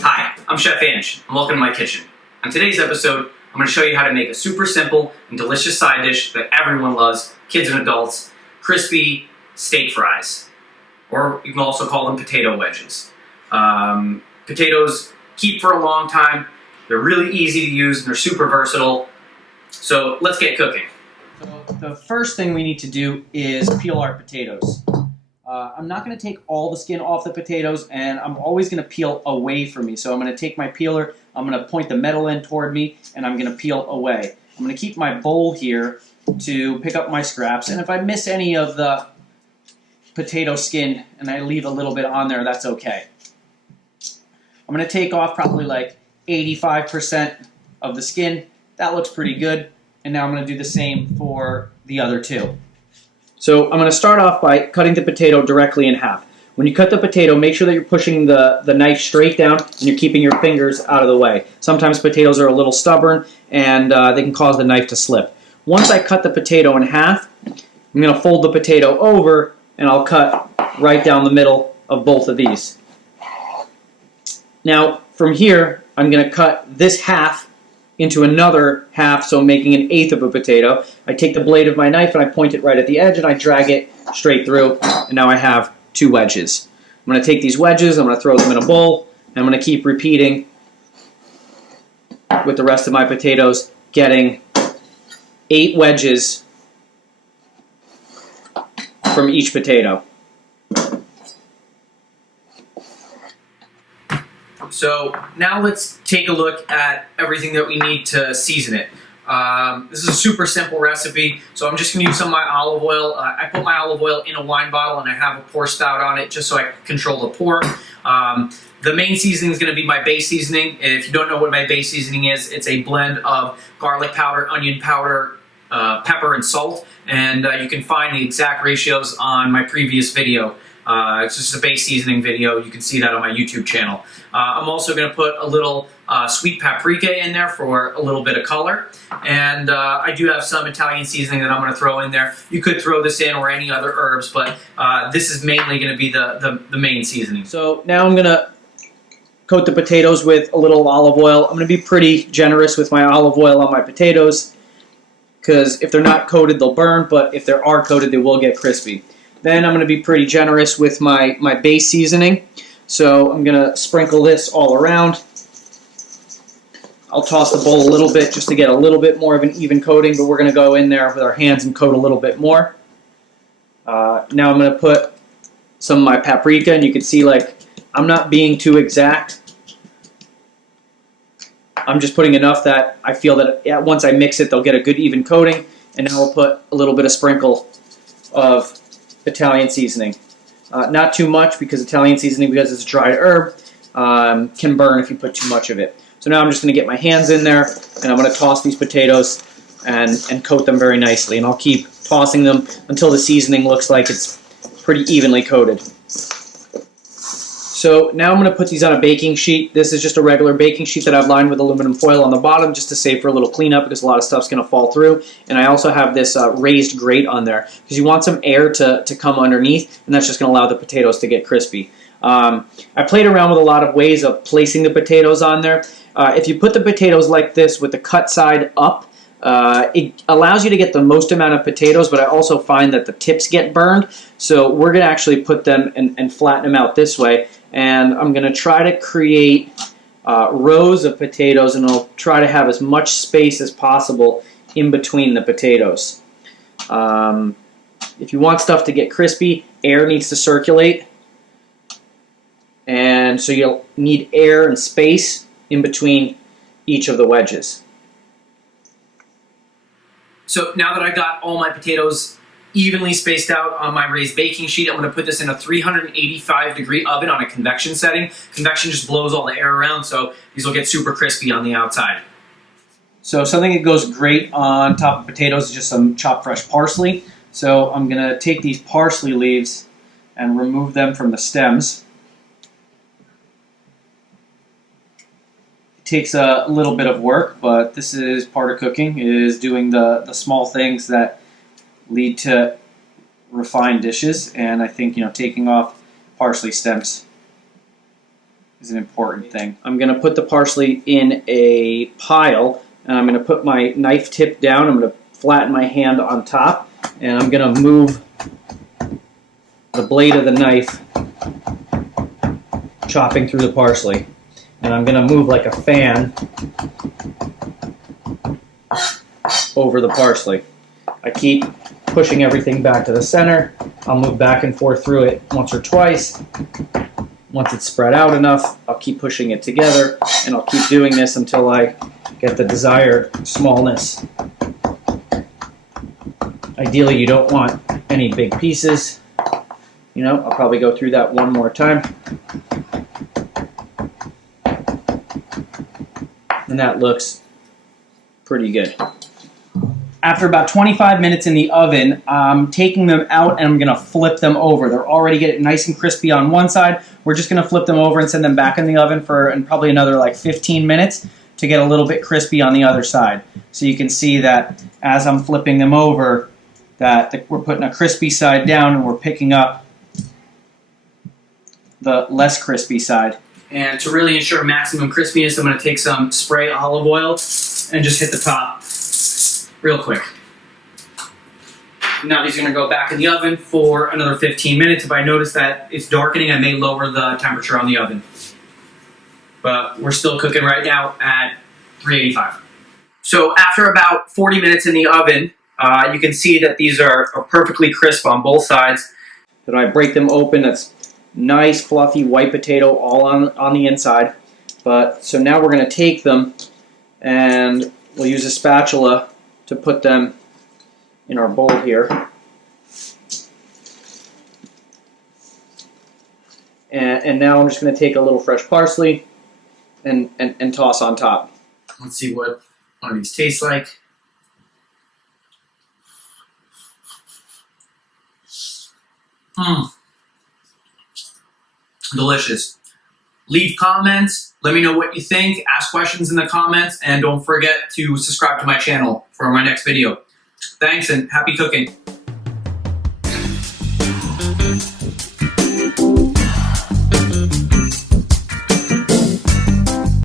Hi, I'm Chef Ange, and welcome to my kitchen. On today's episode, I'm going to show you how to make a super simple and delicious side dish that everyone loves, kids and adults, crispy steak fries. Or you can also call them potato wedges. Potatoes keep for a long time, they're really easy to use, and they're super versatile. So let's get cooking. So the first thing we need to do is peel our potatoes. I'm not going to take all the skin off the potatoes, and I'm always going to peel away from me. So I'm going to take my peeler, I'm going to point the metal end toward me, and I'm going to peel away. I'm going to keep my bowl here to pick up my scraps, and if I miss any of the potato skin and I leave a little bit on there, that's okay. I'm going to take off probably like 85% of the skin. That looks pretty good. And now I'm going to do the same for the other two. So I'm going to start off by cutting the potato directly in half. When you cut the potato, make sure that you're pushing the knife straight down and you're keeping your fingers out of the way. Sometimes potatoes are a little stubborn and they can cause the knife to slip. Once I cut the potato in half, I'm going to fold the potato over and I'll cut right down the middle of both of these. Now from here, I'm going to cut this half into another half, so making an eighth of a potato. I take the blade of my knife and I point it right at the edge and I drag it straight through, and now I have two wedges. I'm going to take these wedges, I'm going to throw them in a bowl, and I'm going to keep repeating with the rest of my potatoes, getting 8 wedges from each potato. So now let's take a look at everything that we need to season it. This is a super simple recipe, so I'm just going to use some of my olive oil. I put my olive oil in a wine bottle and I have a pour spout on it just so I can control the pour. The main seasoning is going to be my base seasoning. If you don't know what my base seasoning is, it's a blend of garlic powder, onion powder, pepper, and salt. And you can find the exact ratios on my previous video. It's just a base seasoning video. You can see that on my YouTube channel. I'm also going to put a little sweet paprika in there for a little bit of color. And I do have some Italian seasoning that I'm going to throw in there. You could throw this in or any other herbs, but this is mainly going to be the main seasoning. So now I'm going to coat the potatoes with a little olive oil. I'm going to be pretty generous with my olive oil on my potatoes, because if they're not coated, they'll burn, but if they are coated, they will get crispy. Then I'm going to be pretty generous with my base seasoning. So I'm going to sprinkle this all around. I'll toss the bowl a little bit just to get a little bit more of an even coating, but we're going to go in there with our hands and coat a little bit more. Now I'm going to put some of my paprika, and you can see, like, I'm not being too exact. I'm just putting enough that I feel that once I mix it, they'll get a good even coating. And now I'll put a little bit of sprinkle of Italian seasoning. Not too much, because Italian seasoning, because it's a dried herb, can burn if you put too much of it. So now I'm just going to get my hands in there, and I'm going to toss these potatoes and coat them very nicely. And I'll keep tossing them until the seasoning looks like it's pretty evenly coated. So now I'm going to put these on a baking sheet. This is just a regular baking sheet that I've lined with aluminum foil on the bottom, just to save for a little cleanup, because a lot of stuff's going to fall through. And I also have this raised grate on there, because you want some air to come underneath, and that's just going to allow the potatoes to get crispy. I played around with a lot of ways of placing the potatoes on there. If you put the potatoes like this with the cut side up, it allows you to get the most amount of potatoes, but I also find that the tips get burned. So we're going to actually put them and flatten them out this way. And I'm going to try to create rows of potatoes, and I'll try to have as much space as possible in between the potatoes. If you want stuff to get crispy, air needs to circulate. And so you'll need air and space in between each of the wedges. So now that I got all my potatoes evenly spaced out on my raised baking sheet, I'm going to put this in a 385-degree oven on a convection setting. Convection just blows all the air around, so these will get super crispy on the outside. So something that goes great on top of potatoes is just some chopped fresh parsley. So I'm going to take these parsley leaves and remove them from the stems. It takes a little bit of work, but this is part of cooking, is doing the small things that lead to refined dishes, and I think, you know, taking off parsley stems is an important thing. I'm going to put the parsley in a pile, and I'm going to put my knife tip down. I'm going to flatten my hand on top, and I'm going to move the blade of the knife chopping through the parsley. And I'm going to move like a fan over the parsley. I keep pushing everything back to the center. I'll move back and forth through it once or twice. Once it's spread out enough, I'll keep pushing it together, and I'll keep doing this until I get the desired smallness. Ideally, you don't want any big pieces. You know, I'll probably go through that one more time. And that looks pretty good. After about 25 minutes in the oven, I'm taking them out and I'm going to flip them over. They're already getting nice and crispy on one side. We're just going to flip them over and send them back in the oven for probably another like 15 minutes to get a little bit crispy on the other side. So you can see that as I'm flipping them over, that we're putting a crispy side down and we're picking up the less crispy side. And to really ensure maximum crispiness, I'm going to take some spray olive oil and just hit the top real quick. Now these are going to go back in the oven for another 15 minutes. If I notice that it's darkening, I may lower the temperature on the oven. But we're still cooking right now at 385. So after about 40 minutes in the oven, you can see that these are perfectly crisp on both sides. Then I break them open. That's nice, fluffy white potato all on the inside. So now we're going to take them and we'll use a spatula to put them in our bowl here. And now I'm just going to take a little fresh parsley and toss on top. Let's see what one of these tastes like. Delicious. Leave comments. Let me know what you think. Ask questions in the comments. And don't forget to subscribe to my channel for my next video. Thanks and happy cooking.